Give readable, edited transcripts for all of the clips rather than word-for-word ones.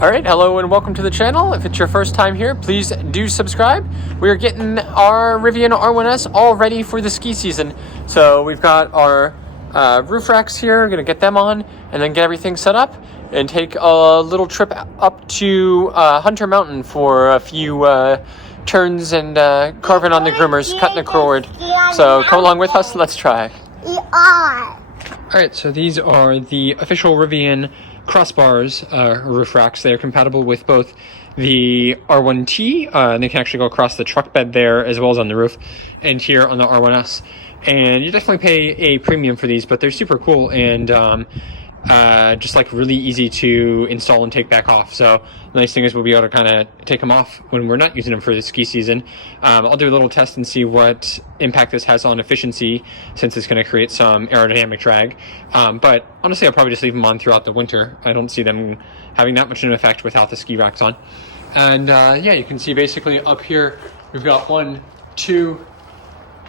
Alright, hello and welcome to the channel. If it's your first time here, please do subscribe. We are getting our Rivian R1S all ready for the ski season. So we've got our roof racks here, going to get them on and then get everything set up and take a little trip up to Hunter Mountain for a few turns and carving on the groomers, cutting the cord. So come along with us, let's try. Alright, so these are the official Rivian crossbars roof racks. They are compatible with both the R1T, and they can actually go across the truck bed there as well as on the roof, and here on the R1S. And you definitely pay a premium for these, but they're super cool and just like really easy to install and take back off. So the nice thing is we'll be able to kind of take them off when we're not using them for the ski season. I'll do a little test and see what impact this has on efficiency, since it's going to create some aerodynamic drag. But honestly, I'll probably just leave them on throughout the winter. I don't see them having that much of an effect without the ski racks on. And yeah, you can see basically up here we've got 1, 2,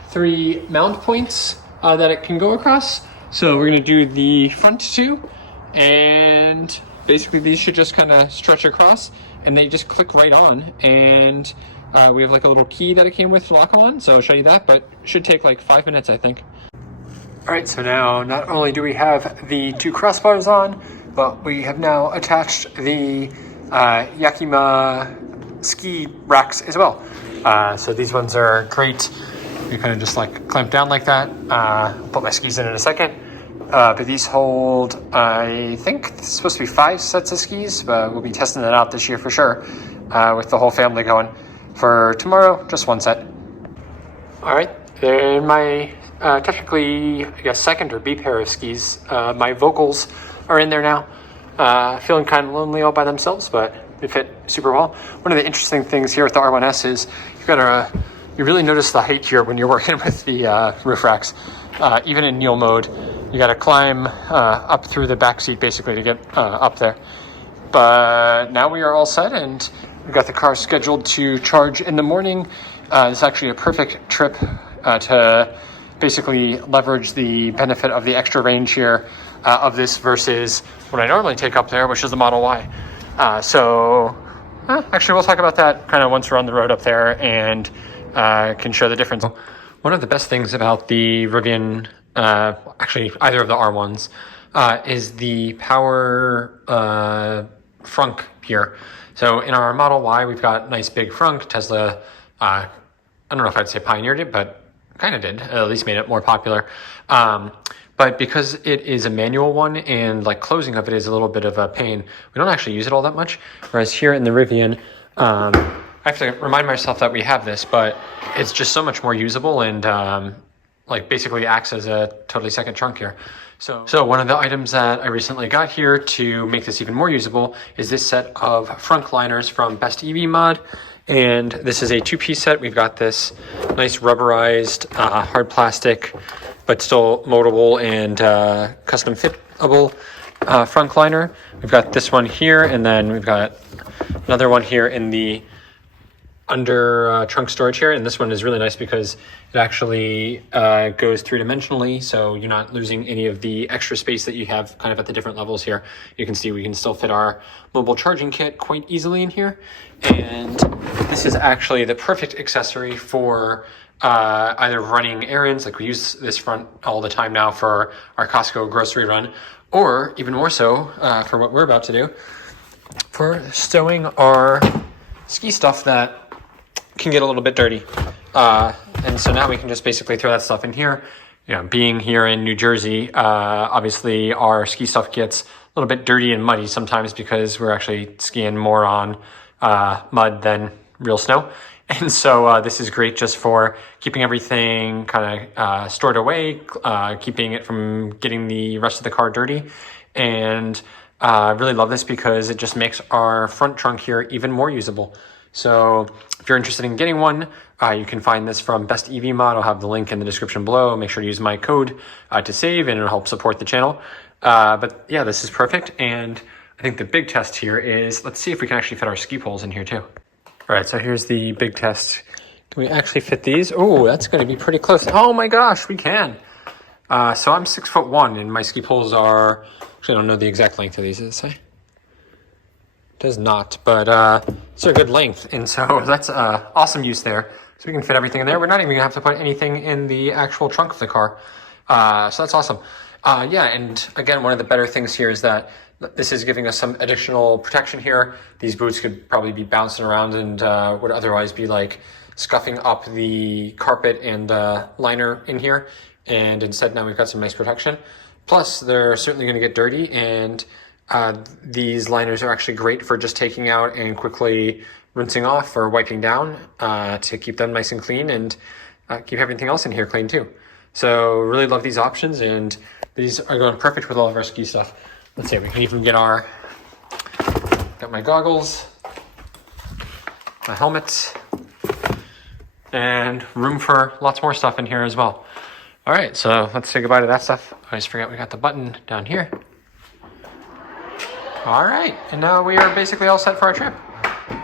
3 mount points that it can go across. So we're going to do the front two, and basically these should just kind of stretch across and they just click right on. And we have like a little key that it came with to lock on, so I'll show you that, but it should take like 5 minutes, I think. All right, so now not only do we have the 2 crossbars on, but we have now attached the Yakima ski racks as well. So these ones are great. You kind of just like clamp down like that. Put my skis in a second. But these hold, I think it's supposed to be 5 sets of skis, but we'll be testing it out this year for sure, with the whole family going. For tomorrow, just 1 set. All right, then my technically, I guess, second or B pair of skis. My Vocals are in there now. Feeling kind of lonely all by themselves, but they fit super well. One of the interesting things here with the R1S is you've got you really notice the height here when you're working with the roof racks. Even in kneel mode, you got to climb up through the back seat basically to get up there. But now we are all set, and we've got the car scheduled to charge in the morning. It's actually a perfect trip to basically leverage the benefit of the extra range here of this versus what I normally take up there, which is the Model Y. Actually, we'll talk about that kind of once we're on the road up there and can show the difference. One of the best things about the Rivian, actually either of the R1s, is the power Frunk here. So in our Model Y, we've got nice big Frunk. Tesla, I don't know if I'd say pioneered it, but kind of did, at least made it more popular. But because it is a manual one and like closing of it is a little bit of a pain, we don't actually use it all that much. Whereas here in the Rivian, I have to remind myself that we have this, but it's just so much more usable and like basically acts as a totally second trunk here. So one of the items that I recently got here to make this even more usable is this set of Frunk liners from BestEVMod. And this is a 2-piece set. We've got this nice rubberized hard plastic, but still moldable and custom fitable Frunk liner. We've got this one here, and then we've got another one here in the under trunk storage here, and this one is really nice because it actually goes 3-dimensionally, so you're not losing any of the extra space that you have kind of at the different levels here. You can see we can still fit our mobile charging kit quite easily in here, and this is actually the perfect accessory for either running errands, like we use this front all the time now for our Costco grocery run, or even more so for what we're about to do, for stowing our ski stuff that can get a little bit dirty. And so now we can just basically throw that stuff in here. You know, being here in New Jersey, obviously our ski stuff gets a little bit dirty and muddy sometimes because we're actually skiing more on mud than real snow. And so this is great just for keeping everything kind of stored away, keeping it from getting the rest of the car dirty. And I really love this because it just makes our front trunk here even more usable. So if you're interested in getting one, you can find this from BestEVMod. I'll have the link in the description below. Make sure to use my code to save, and it'll help support the channel. But yeah, this is perfect. And I think the big test here is, let's see if we can actually fit our ski poles in here too. All right, so here's the big test. Can we actually fit these? Oh, that's going to be pretty close. Oh my gosh, we can. So I'm 6'1", and my ski poles are, actually I don't know the exact length of these, does it say? does not, but it's a good length, and so that's awesome use there. So we can fit everything in there. We're not even gonna have to put anything in the actual trunk of the car. So that's awesome. Yeah, and again, one of the better things here is that this is giving us some additional protection here. These boots could probably be bouncing around and would otherwise be like scuffing up the carpet and liner in here. And instead now we've got some nice protection. Plus they're certainly gonna get dirty, and these liners are actually great for just taking out and quickly rinsing off or wiping down to keep them nice and clean, and keep everything else in here clean too. So really love these options, and these are going perfect with all of our ski stuff. Let's see, we can even get got my goggles, my helmet, and room for lots more stuff in here as well. All right, so let's say goodbye to that stuff. I always forget we got the button down here. All right, and now we are basically all set for our trip.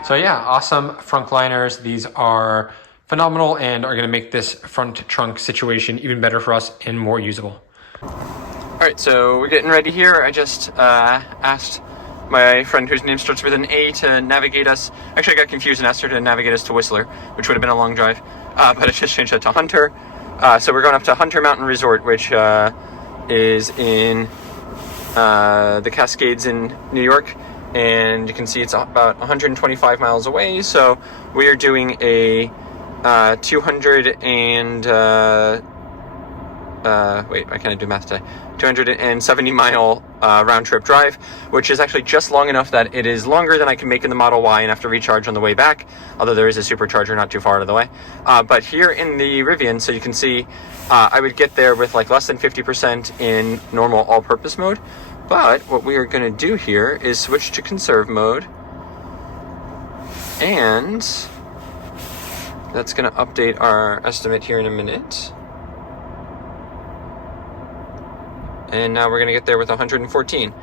So yeah, awesome front liners. These are phenomenal and are gonna make this front trunk situation even better for us and more usable. All right, so we're getting ready here. I just asked my friend whose name starts with an A to navigate us. Actually, I got confused and asked her to navigate us to Whistler, which would have been a long drive, but I just changed that to Hunter. So we're going up to Hunter Mountain Resort, which is in the Cascades in New York, and you can see it's about 125 miles away. So we are doing a 270 mile round trip drive, which is actually just long enough that it is longer than I can make in the Model Y and have to recharge on the way back, although there is a supercharger not too far out of the way. But here in the Rivian, so you can see, I would get there with like less than 50% in normal all-purpose mode. But what we are going to do here is switch to conserve mode, and that's going to update our estimate here in a minute. And now we're going to get there with 114.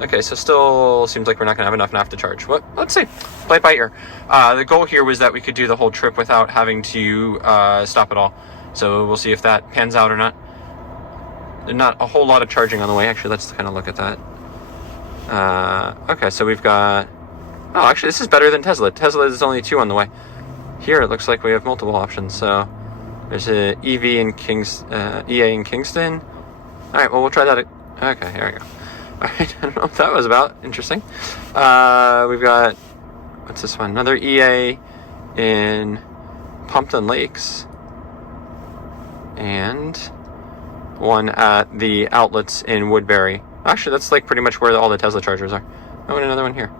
Okay, so still seems like we're not going to have enough to charge. Well, let's see. Play it by ear. The goal here was that we could do the whole trip without having to stop at all. So we'll see if that pans out or not. There's not a whole lot of charging on the way. Actually, let's kind of look at that. Okay, so we've got... Oh, actually, this is better than Tesla. Tesla is only 2 on the way. Here, it looks like we have multiple options. So there's an EA in Kingston. All right, well, we'll try that. Okay, here we go. All right, I don't know what that was about. Interesting. We've got, what's this one? Another EA in Pompton Lakes. And one at the outlets in Woodbury. Actually, that's like pretty much where all the Tesla chargers are. Oh, and another one here.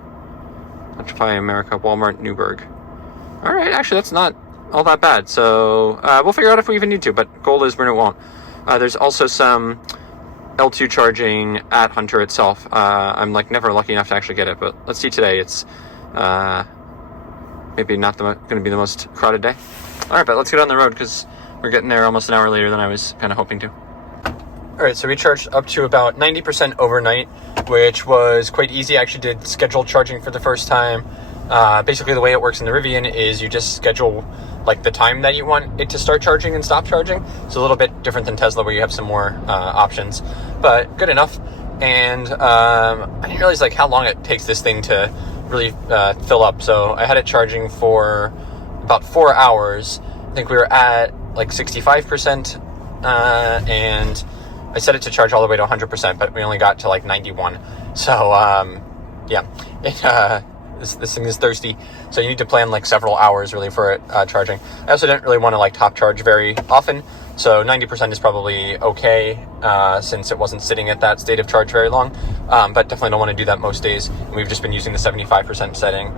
Electrify America, Walmart, Newburgh. All right, actually, that's not all that bad. So we'll figure out if we even need to, but goal is we won't. There's also some L2 charging at Hunter itself. I'm like never lucky enough to actually get it, but let's see today. It's maybe not going to be the most crowded day. All right, but let's get on the road because we're getting there almost an hour later than I was kind of hoping to. All right, so we charged up to about 90% overnight, which was quite easy. I actually did scheduled charging for the first time. Basically, the way it works in the Rivian is you just schedule like the time that you want it to start charging and stop charging. It's a little bit different than Tesla where you have some more options, but good enough. And I didn't realize like how long it takes this thing to really fill up. So I had it charging for about 4 hours. I think we were at like 65%, and I set it to charge all the way to 100%, but we only got to like 91. So yeah, this thing is thirsty, so you need to plan like several hours really for it charging. I also didn't really want to like top charge very often, so 90% is probably okay since it wasn't sitting at that state of charge very long, but definitely don't want to do that most days. And we've just been using the 75% setting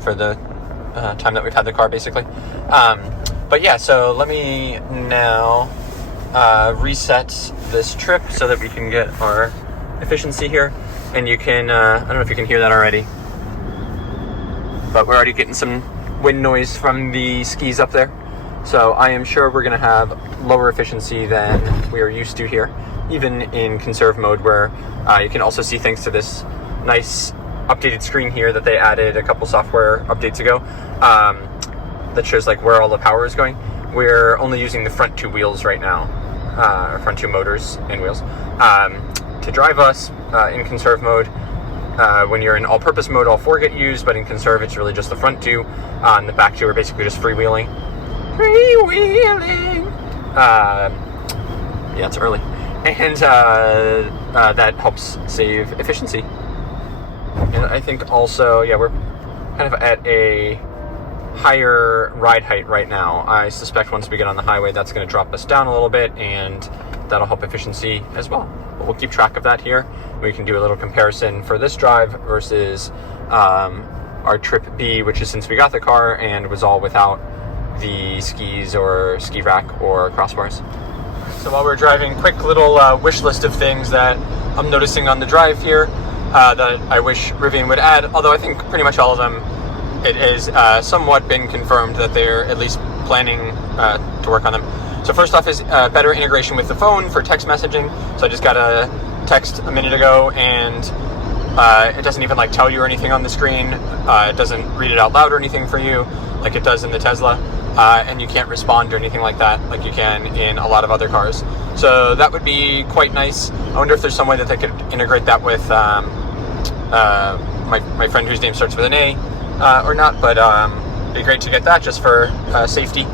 for the time that we've had the car basically. But yeah, so let me now reset this trip so that we can get our efficiency here, and you can I don't know if you can hear that already, but we're already getting some wind noise from the skis up there. So I am sure we're going to have lower efficiency than we are used to here, even in conserve mode, where you can also see, thanks to this nice updated screen here that they added a couple software updates ago, that shows like where all the power is going. We're only using the front 2 wheels right now, front 2 motors and wheels, to drive us in conserve mode. When you're in all-purpose mode, all 4 get used, but in conserve, it's really just the front 2. And the back 2 are basically just freewheeling. Freewheeling! Yeah, it's early. And that helps save efficiency. And I think also, yeah, we're kind of at a higher ride height right now. I suspect once we get on the highway, that's going to drop us down a little bit, and that'll help efficiency as well. But we'll keep track of that here. We can do a little comparison for this drive versus our trip B, which is since we got the car and was all without the skis or ski rack or crossbars. So while we're driving, quick little wish list of things that I'm noticing on the drive here that I wish Rivian would add, although I think pretty much all of them, it has somewhat been confirmed that they're at least planning to work on them. So first off is better integration with the phone for text messaging. So I just got a text a minute ago, and it doesn't even like tell you or anything on the screen. It doesn't read it out loud or anything for you like it does in the Tesla. And you can't respond or anything like that like you can in a lot of other cars. So that would be quite nice. I wonder if there's some way that they could integrate that with my friend whose name starts with an A or not, but it'd be great to get that just for safety.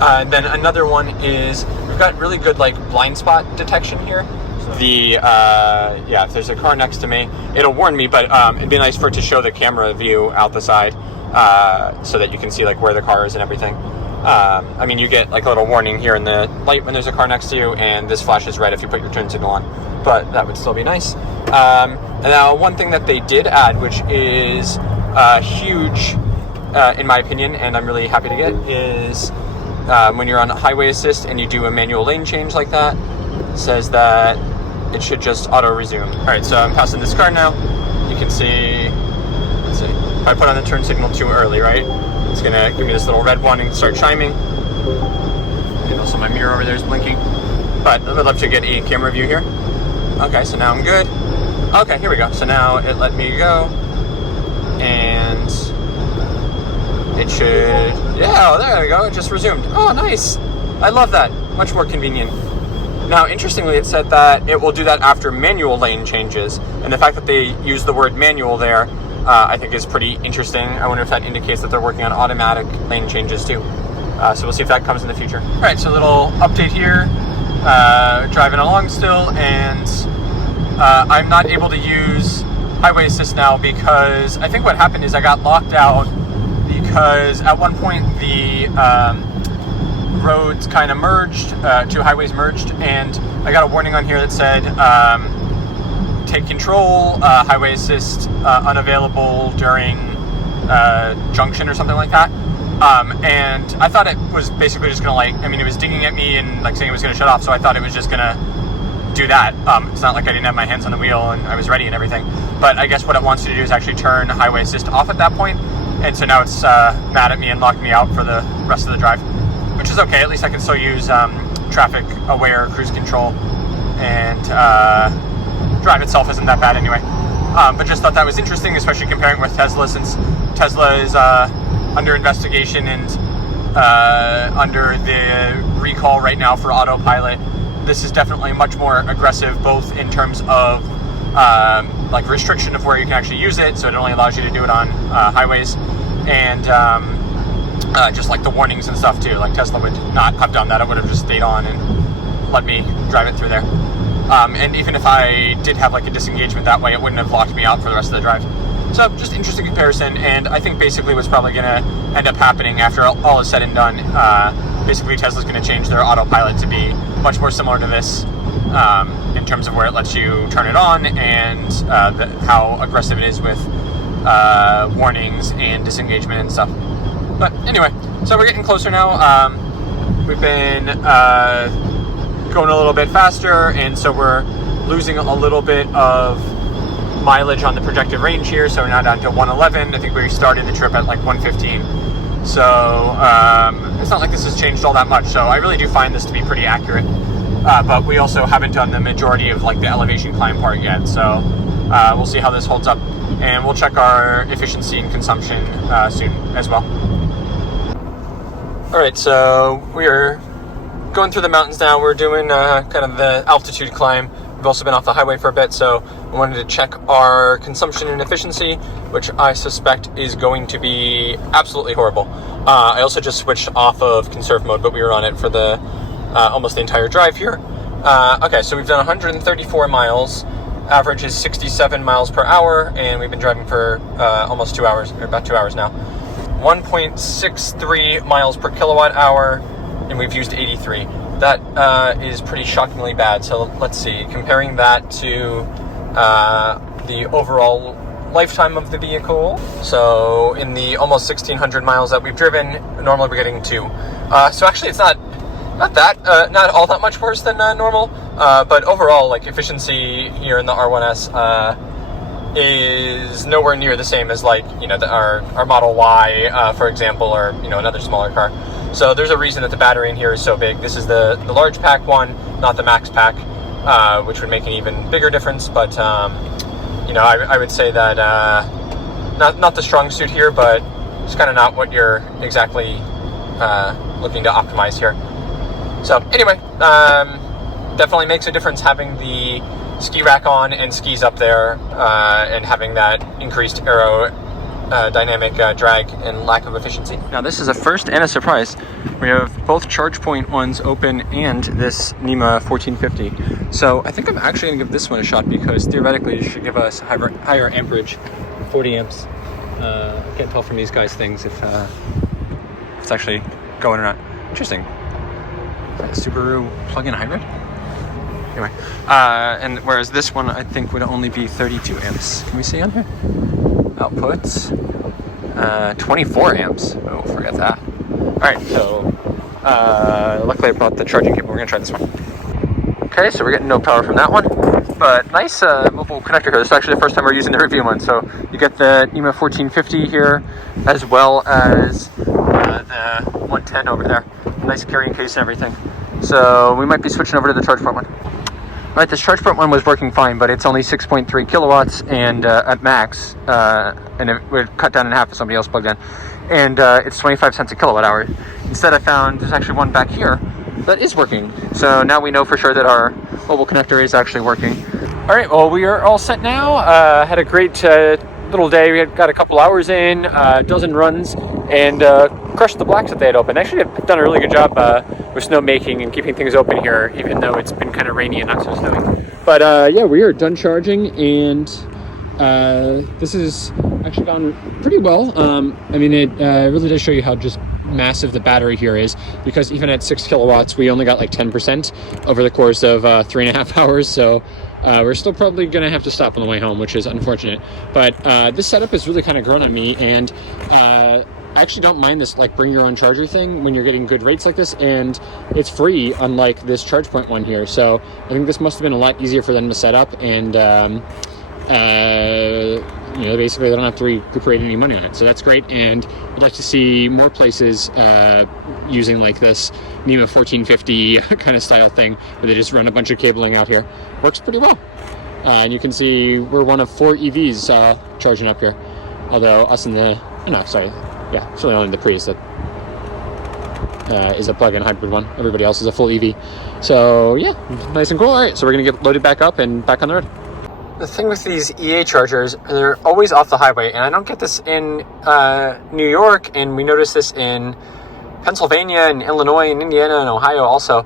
And then another one is we've got really good like blind spot detection here. Yeah, if there's a car next to me, it'll warn me, but it'd be nice for it to show the camera view out the side so that you can see like where the car is and everything. I mean, you get like a little warning here in the light when there's a car next to you, and this flashes red if you put your turn signal on, but that would still be nice. And now one thing that they did add, which is huge in my opinion, and I'm really happy to get, is when you're on highway assist and you do a manual lane change like that, it says that it should just auto resume. All right, so I'm passing this car now. You can see, let's see, if I put on the turn signal too early, right? It's gonna give me this little red one and start chiming. And also my mirror over there is blinking. But I would love to get a camera view here. Okay, so now I'm good. Okay, here we go. So now it let me go. And it should, yeah, oh, there we go. It just resumed. Oh, nice. I love that. Much more convenient. Now, interestingly, it said that it will do that after manual lane changes. And the fact that they use the word manual there, I think is pretty interesting. I wonder if that indicates that they're working on automatic lane changes too. So we'll see if that comes in the future. All right, so a little update here. Driving along still, and I'm not able to use highway assist now because I think what happened is I got locked out because at one point the roads kind of merged, 2 highways merged, and I got a warning on here that said take control, highway assist unavailable during junction or something like that. And I thought it was basically just gonna like, I mean, it was dinging at me and like saying it was gonna shut off, so I thought it was just gonna do that. It's not like I didn't have my hands on the wheel and I was ready and everything, but I guess what it wants to do is actually turn highway assist off at that point, and so now it's mad at me and locked me out for the rest of the drive, which is okay. At least I can still use traffic aware cruise control, and drive itself isn't that bad anyway. But just thought that was interesting, especially comparing with Tesla, since Tesla is under investigation and under the recall right now for autopilot. This is definitely much more aggressive, both in terms of like restriction of where you can actually use it, so it only allows you to do it on highways, and just like the warnings and stuff too. Like Tesla would not have done that; it would have just stayed on and let me drive it through there. And even if I did have like a disengagement that way, it wouldn't have locked me out for the rest of the drive. So just interesting comparison, and I think basically what's probably going to end up happening after all is said and done, basically Tesla's going to change their autopilot to be much more similar to this in terms of where it lets you turn it on, and how aggressive it is with warnings and disengagement and stuff. But anyway, so we're getting closer now. We've been going a little bit faster, and so we're losing a little bit of mileage on the projected range here, so we're now down to 111. I think we started the trip at like 115, so it's not like this has changed all that much, so I really do find this to be pretty accurate, but we also haven't done the majority of like the elevation climb part yet, so we'll see how this holds up, and we'll check our efficiency and consumption soon as well. Alright, so we're going through the mountains now. We're doing kind of the altitude climb. We've also been off the highway for a bit, so I wanted to check our consumption and efficiency, which I suspect is going to be absolutely horrible. I also just switched off of conserve mode, but we were on it for the almost the entire drive here. Okay, so we've done 134 miles. Average is 67 miles per hour, and we've been driving for almost 2 hours, or about 2 hours now. 1.63 miles per kilowatt hour, and we've used 83. That is pretty shockingly bad. So let's see, comparing that to the overall lifetime of the vehicle. So in the almost 1,600 miles that we've driven, normally we're getting 2. So actually it's not all that much worse than normal. But overall, like, efficiency here in the R1S is nowhere near the same as, like, you know, our Model Y, for example, or, you know, another smaller car. So there's a reason that the battery in here is so big. This is the large pack one, not the max pack, which would make an even bigger difference. But you know, I would say that not the strong suit here, but it's kind of not what you're exactly looking to optimize here. So anyway, definitely makes a difference having the ski rack on and skis up there, and having that increased dynamic drag and lack of efficiency. Now this is a first and a surprise. We have both charge point ones open and this NEMA 1450. So I think I'm actually going to give this one a shot, because theoretically it should give us higher amperage, 40 amps. I can't tell from these guys' things if it's actually going or not. Interesting. Is that a Subaru plug-in hybrid? Anyway, and whereas this one I think would only be 32 amps. Can we see on here? Outputs, 24 amps. Oh, forget that. All right, so luckily I brought the charging cable. We're gonna try this one. Okay, so we're getting no power from that one, but nice mobile connector here. This is actually the first time we're using the Rivian one. So you get the NEMA 1450 here, as well as the 110 over there. Nice carrying case and everything. So we might be switching over to the charge port one. Right, this charge port one was working fine, but it's only 6.3 kilowatts and at max, and it would cut down in half if somebody else plugged in. And it's 25 cents a kilowatt hour. Instead, I found there's actually one back here that is working. So now we know for sure that our mobile connector is actually working. All right, well, we are all set now. Had a great little day. We got a couple hours in, a dozen runs, and crushed the blacks that they had open. Actually, I've done a really good job with snow making and keeping things open here, even though it's been kind of rainy and not so snowy. But yeah, we are done charging, and this has actually gone pretty well. I mean, it really does show you how just massive the battery here is, because even at 6 kilowatts, we only got like 10% over the course of 3.5 hours. So we're still probably going to have to stop on the way home, which is unfortunate. But this setup has really kind of grown on me, and I actually don't mind this, like, bring your own charger thing when you're getting good rates like this, and it's free, unlike this charge point one here. So I think this must have been a lot easier for them to set up, and you know, basically they don't have to recuperate any money on it. So that's great, and I'd like to see more places using like this NEMA 1450 kind of style thing, where they just run a bunch of cabling out here. Works pretty well. And you can see we're one of 4 EVs charging up here. Although us in the, yeah, it's really only the Prius that is a plug-in hybrid one. Everybody else is a full EV. So yeah, nice and cool. All right, so we're gonna get loaded back up and back on the road. The thing with these EA chargers, they're always off the highway, and I don't get this in New York, and we notice this in Pennsylvania and Illinois and Indiana and Ohio also.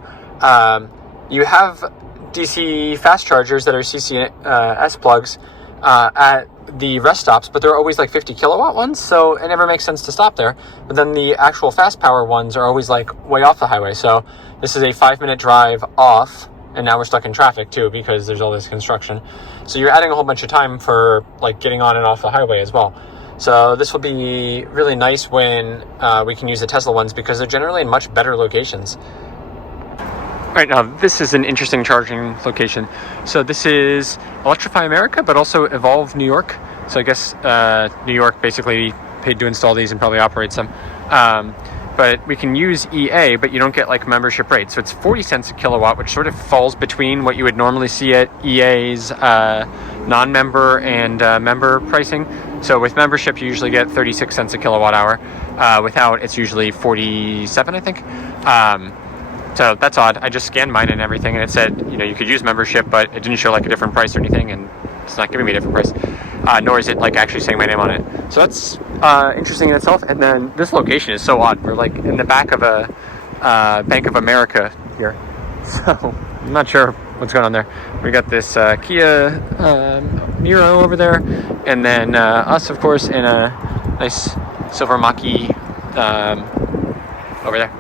You have DC fast chargers that are CCS plugs at the rest stops, but they're always like 50 kilowatt ones, so it never makes sense to stop there. But then the actual fast power ones are always like way off the highway. So this is a 5-minute drive off, and now we're stuck in traffic too because there's all this construction. So you're adding a whole bunch of time for like getting on and off the highway as well. So this will be really nice when we can use the Tesla ones, because they're generally in much better locations. All right, now this is an interesting charging location. So this is Electrify America, but also Evolve New York. So I guess New York basically paid to install these and probably operates them. But we can use EA, but you don't get like membership rates. So it's 40 cents a kilowatt, which sort of falls between what you would normally see at EA's non-member and member pricing. So with membership, you usually get 36 cents a kilowatt hour. Without, it's usually 47, I think. So that's odd. I just scanned mine and everything, and it said, you know, you could use membership, but it didn't show like a different price or anything, and it's not giving me a different price. Nor is it like actually saying my name on it. So that's interesting in itself. And then this location is so odd. We're like in the back of a Bank of America here. So I'm not sure what's going on there. We got this Kia Niro over there, and then us, of course, in a nice silver Mach-E over there.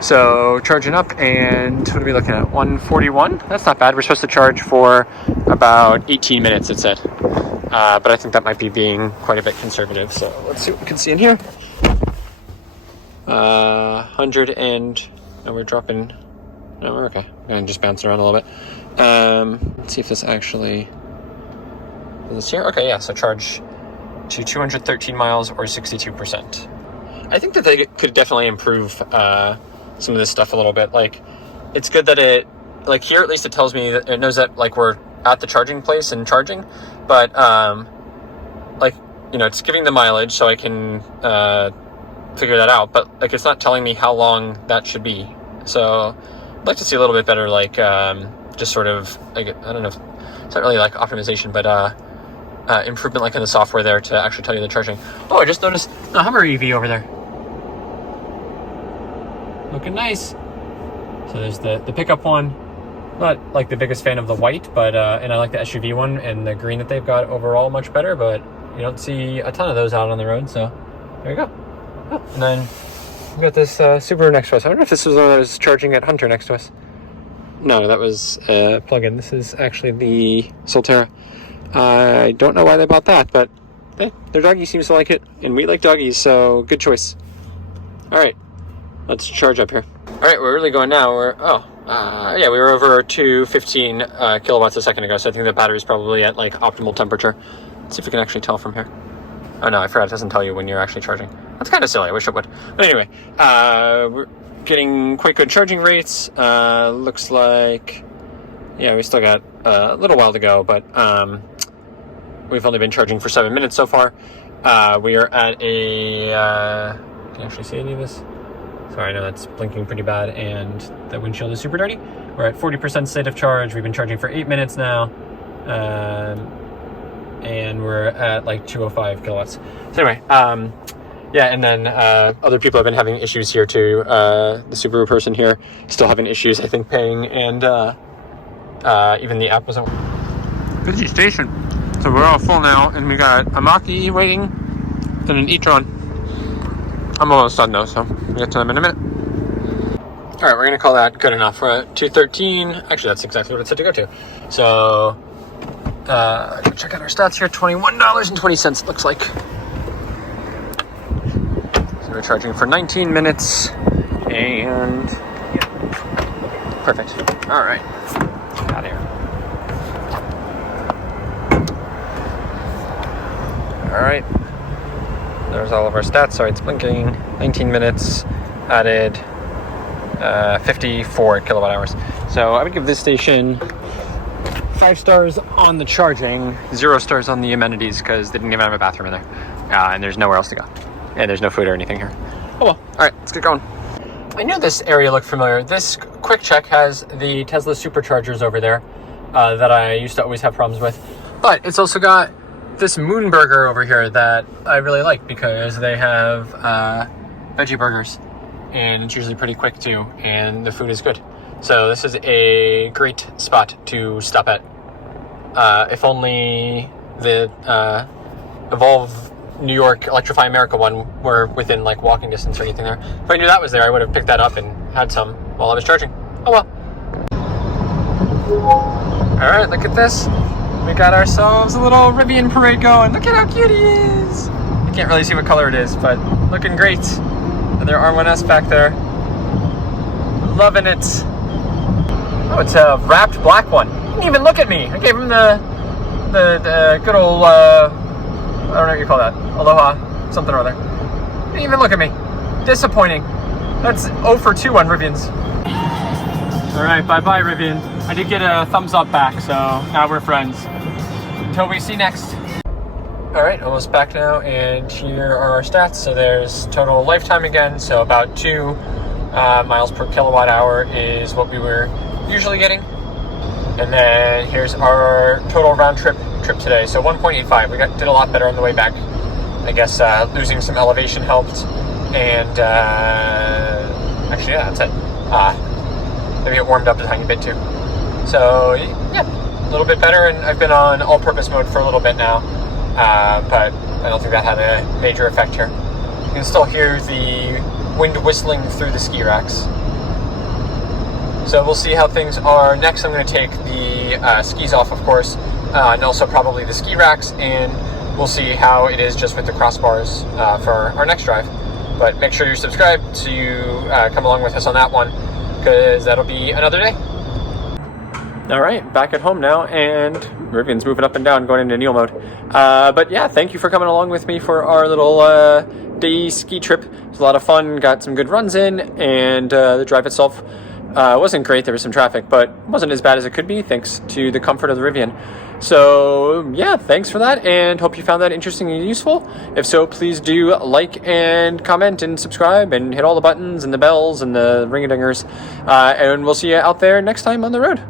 So charging up, and what are we looking at? 141? That's not bad. We're supposed to charge for about 18 minutes, it said. But I think that might be being quite a bit conservative. So let's see what we can see in here. 100 and we're dropping. No, we're okay. And just bouncing around a little bit. Let's see if this actually is this here. Okay, yeah. So charge to 213 miles or 62%. I think that they could definitely improve some of this stuff a little bit. Like, it's good that it, like here at least it tells me that it knows that like we're at the charging place and charging, but like, you know, it's giving the mileage so I can figure that out, but like it's not telling me how long that should be. So I'd like to see a little bit better, like just sort of like, I don't know, it's not really like optimization, but improvement like in the software there to actually tell you the charging. Oh, I just noticed the Hummer EV over there. Looking nice. So there's the pickup one. Not like the biggest fan of the white, but and I like the SUV one, and the green that they've got overall much better, but you don't see a ton of those out on the road, so there you go. Oh, and then we got this Subaru next to us. I wonder if this was one that was charging at Hunter next to us. No, that was a plug-in. This is actually the Solterra. I don't know why they bought that, but hey, their doggy seems to like it, and we like doggies, so good choice. All right, let's charge up here. All right, we're really going now. Yeah, we were over 215 kilowatts a second ago, so I think the battery's probably at like optimal temperature. Let's see if we can actually tell from here. Oh no, I forgot it doesn't tell you when you're actually charging. That's kind of silly, I wish it would. But anyway, we're getting quite good charging rates. Looks like, yeah, we still got a little while to go, but we've only been charging for 7 minutes so far. We are at a, can you actually see any of this? Sorry, I know that's blinking pretty bad, and the windshield is super dirty. We're at 40% state of charge. We've been charging for 8 minutes now, and we're at like 205 kilowatts. So anyway, yeah, and then other people have been having issues here too. The Subaru person here still having issues, I think, paying, and even the app wasn't. Busy station. So we're all full now, and we got a Mach-E waiting, and an e-tron. I'm almost done though, so we'll get to them in a minute. All right, we're gonna call that good enough. We're at 213. Actually, that's exactly what it said to go to. So, check out our stats here. $21.20 looks like. So we're charging for 19 minutes, and yeah, perfect. All right, get out of here. All right. There's all of our stats. Sorry, it's blinking. 19 minutes, added 54 kilowatt hours. So I would give this station 5 stars on the charging, 0 stars on the amenities, because they didn't even have a bathroom in there. And there's nowhere else to go. And there's no food or anything here. Oh well. All right, let's get going. I knew this area looked familiar. This Quick Check has the Tesla superchargers over there that I used to always have problems with. But it's also got this Moon Burger over here that I really like, because they have veggie burgers, and it's usually pretty quick too, and the food is good. So this is a great spot to stop at. If only the Evolve New York Electrify America one were within like walking distance or anything there. If I knew that was there, I would have picked that up and had some while I was charging. Oh well. All right, look at this. We got ourselves a little Rivian parade going. Look at how cute he is. I can't really see what color it is, but looking great. And their R1S back there. Loving it. Oh, it's a wrapped black one. He didn't even look at me. I gave him the good old, I don't know what you call that. Aloha, something or other. He didn't even look at me. Disappointing. That's 0 for 2 on Rivians. All right, bye-bye, Rivian. I did get a thumbs up back, so now we're friends. Until we see next. All right, almost back now, and here are our stats. So there's total lifetime again, so about 2 miles per kilowatt hour is what we were usually getting. And then here's our total round trip today. So 1.85. We did a lot better on the way back. I guess losing some elevation helped. And actually, yeah, that's it. Maybe it warmed up a tiny bit too. So yeah, a little bit better. And I've been on all-purpose mode for a little bit now, but I don't think that had a major effect here. You can still hear the wind whistling through the ski racks. So we'll see how things are next. I'm going to take the skis off, of course, and also probably the ski racks, and we'll see how it is just with the crossbars for our next drive. But make sure you're subscribed to come along with us on that one, because that'll be another day. All right, back at home now, and Rivian's moving up and down, going into Neil mode. But yeah, thank you for coming along with me for our little day ski trip. It was a lot of fun, got some good runs in, and the drive itself wasn't great. There was some traffic, but wasn't as bad as it could be thanks to the comfort of the Rivian. So yeah, thanks for that, and hope you found that interesting and useful. If so, please do like and comment and subscribe and hit all the buttons and the bells and the ring-a-dingers, and we'll see you out there next time on the road.